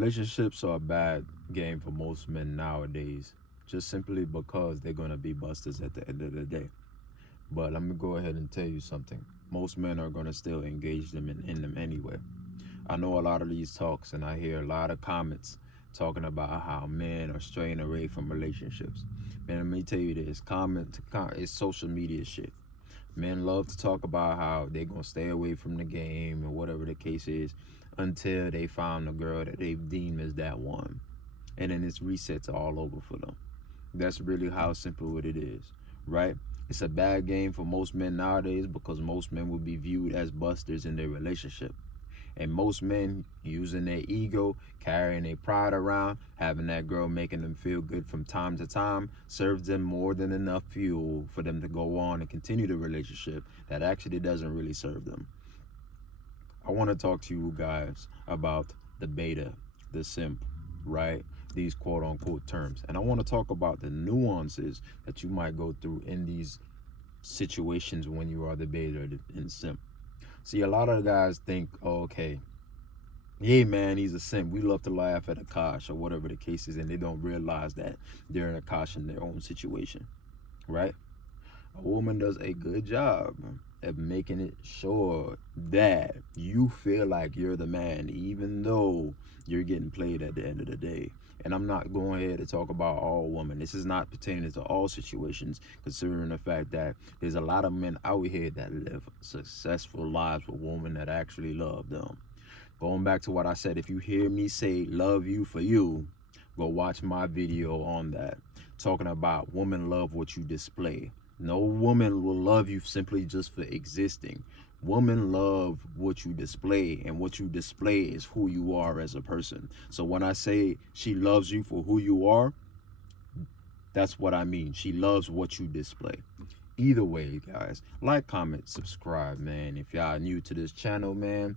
Relationships are a bad game for most men nowadays, just simply because they're going to be busters at the end of the day. But let me go ahead and tell you something. Most men are going to still engage them in them anyway. I know a lot of these talks, and I hear a lot of comments talking about how men are straying away from relationships. Man, let me tell you this: it's social media shit. Men love to talk about how they're gonna stay away from the game or whatever the case is until they found the girl that they deem as that one, and then it's resets all over for them. That's really how simple it is, right? It's a bad game for most men nowadays because most men will be viewed as busters in their relationship. And most men using their ego, carrying their pride around, having that girl making them feel good from time to time, serves them more than enough fuel for them to go on and continue the relationship that actually doesn't really serve them. I want to talk to you guys about the beta, the simp, right? These quote unquote terms. And I want to talk about the nuances that you might go through in these situations when you are the beta and simp. See, a lot of guys think, oh, okay, yeah, man, he's a simp. We love to laugh at Akash or whatever the case is, and they don't realize that they're in Akash in their own situation, right? A woman does a good job of making it sure that you feel like you're the man, even though you're getting played at the end of the day. And I'm not going here to talk about all women. This is not pertaining to all situations, considering the fact that there's a lot of men out here that live successful lives with women that actually love them. Going back to what I said, if you hear me say love you for you, go watch my video on that, talking about women love what you display. No woman will love you simply just for existing. Women love what you display, and what you display is who you are as a person. So when I say she loves you for who you are, that's what I mean. She loves what you display. Either way, guys, like, comment, subscribe, man. If y'all new to this channel, man,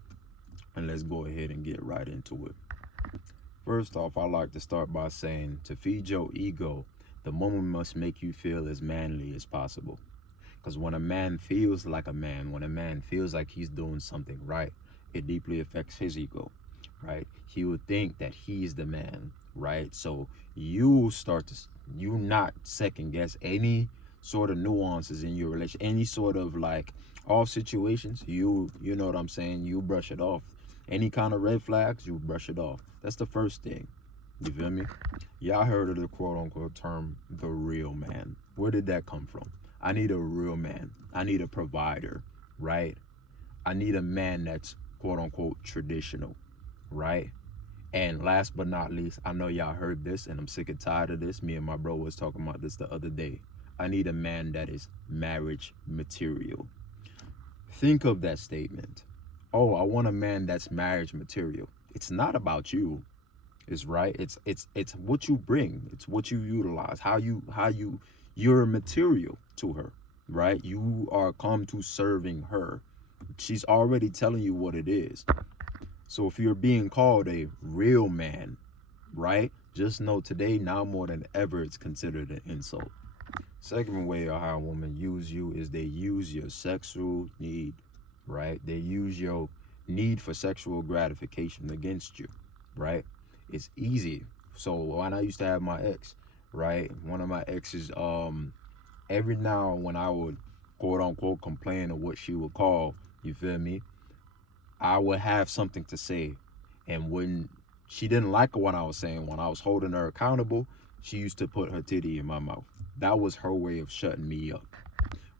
and let's go ahead and get right into it. First off, I like to start by saying, to feed your ego, the woman must make you feel as manly as possible. Because when a man feels like a man, when a man feels like he's doing something right, it deeply affects his ego, right? He would think that he's the man, right? So you start to, you not second guess any sort of nuances in your relation, any sort of like off situations. You know what I'm saying? You brush it off. Any kind of red flags, you brush it off. That's the first thing. You feel me? Y'all heard of the quote unquote term, the real man. Where did that come from? I need a real man. I need a provider, right? I need a man that's quote unquote traditional, right? And last but not least, I know y'all heard this and I'm sick and tired of this. Me and my bro was talking about this the other day. I need a man that is marriage material. Think of that statement. Oh, I want a man that's marriage material. It's not about you. It's right. It's what you bring. It's what you utilize. You're material to her, right? You are come to serving her. She's already telling you what it is. So if you're being called a real man, right? Just know today, now more than ever, it's considered an insult. Second way of how a woman use you is they use your sexual need, right? They use your need for sexual gratification against you, right? It's easy. So when I used to have my ex, right? One of my exes, every now when I would quote unquote complain of what she would call, you feel me? I would have something to say. And when she didn't like what I was saying, when I was holding her accountable, she used to put her titty in my mouth. That was her way of shutting me up.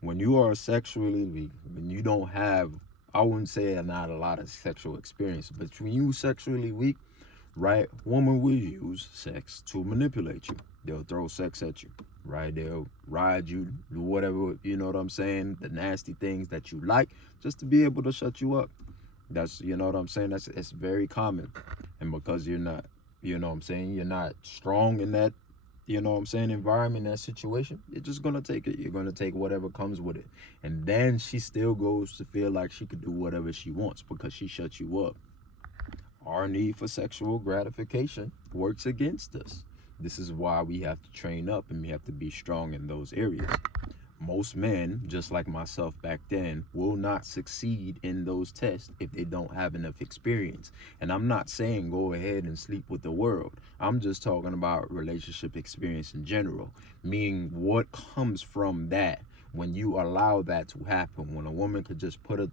When you are sexually weak, when you don't have, I wouldn't say not a lot of sexual experience, but when you sexually weak, right, woman will use sex to manipulate you. They'll throw sex at you, right? They'll ride you, do whatever, you know what I'm saying, the nasty things that you like, just to be able to shut you up. That's, you know what I'm saying, it's very common. And because you're not, you know what I'm saying, you're not strong in that, you know what I'm saying, environment, that situation, you're just gonna take it. You're gonna take whatever comes with it. And then she still goes to feel like she could do whatever she wants because she shuts you up. Our need for sexual gratification works against us. This is why we have to train up and we have to be strong in those areas. Most men, just like myself back then, will not succeed in those tests if they don't have enough experience. And I'm not saying go ahead and sleep with the world. I'm just talking about relationship experience in general, meaning what comes from that when you allow that to happen. When a woman could just put a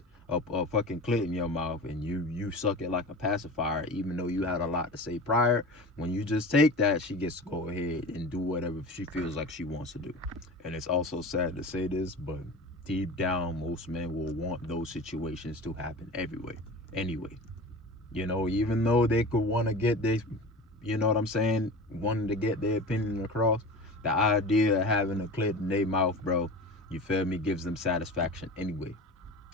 fucking clit in your mouth and you suck it like a pacifier, even though you had a lot to say prior. When you just take that, she gets to go ahead and do whatever she feels like she wants to do. And it's also sad to say this, but deep down, most men will want those situations to happen anyway. You know, even though they could want to get this, you know what I'm saying, wanting to get their opinion across, the idea of having a clit in their mouth, bro, you feel me, gives them satisfaction anyway.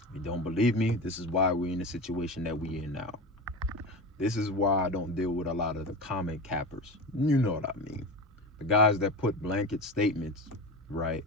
If you don't believe me, this is why we're in the situation that we in now. This is why I don't deal with a lot of the comment cappers. You know what I mean. The guys that put blanket statements, right?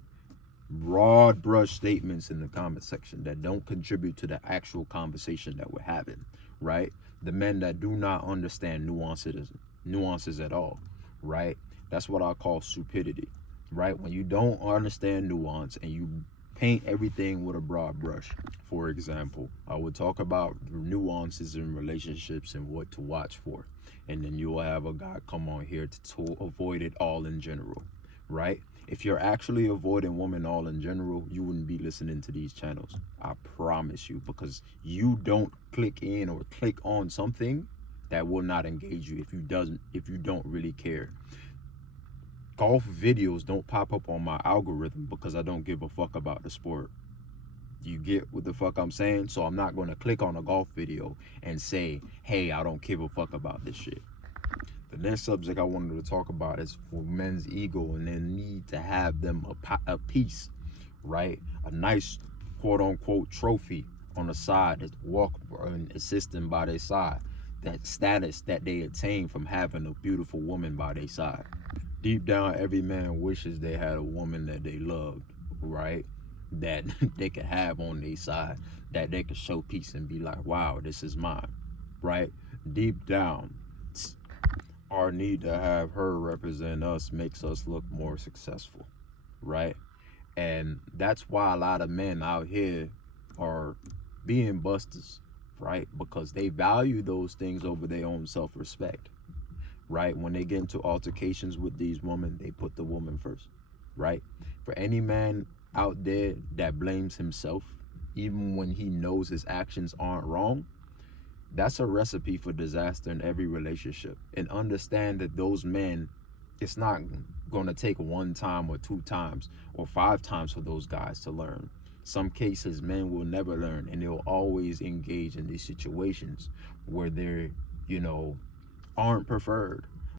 Broad brush statements in the comment section that don't contribute to the actual conversation that we're having, right? The men that do not understand nuances at all, right? That's what I call stupidity, right? When you don't understand nuance and you paint everything with a broad brush. For example, I would talk about nuances in relationships and what to watch for. And then you will have a guy come on here to avoid it all in general, right? If you're actually avoiding women all in general, you wouldn't be listening to these channels. I promise you, because you don't click in or click on something that will not engage you if you don't really care. Golf videos don't pop up on my algorithm because I don't give a fuck about the sport. You get what the fuck I'm saying? So I'm not going to click on a golf video and say, hey, I don't give a fuck about this shit. The next subject I wanted to talk about is for men's ego and their need to have them a piece, right? A nice quote unquote trophy on the side that walk and assist them by their side. That status that they attain from having a beautiful woman by their side. Deep down, every man wishes they had a woman that they loved, right? That they could have on their side, that they could show peace and be like, wow, this is mine, right? Deep down, our need to have her represent us makes us look more successful, right? And that's why a lot of men out here are being busters, right? Because they value those things over their own self-respect, right? When they get into altercations with these women, they put the woman first, right? For any man out there that blames himself, even when he knows his actions aren't wrong, that's a recipe for disaster in every relationship. And understand that those men, it's not going to take one time or two times or five times for those guys to learn. Some cases, men will never learn, and they'll always engage in these situations where they're, aren't preferred,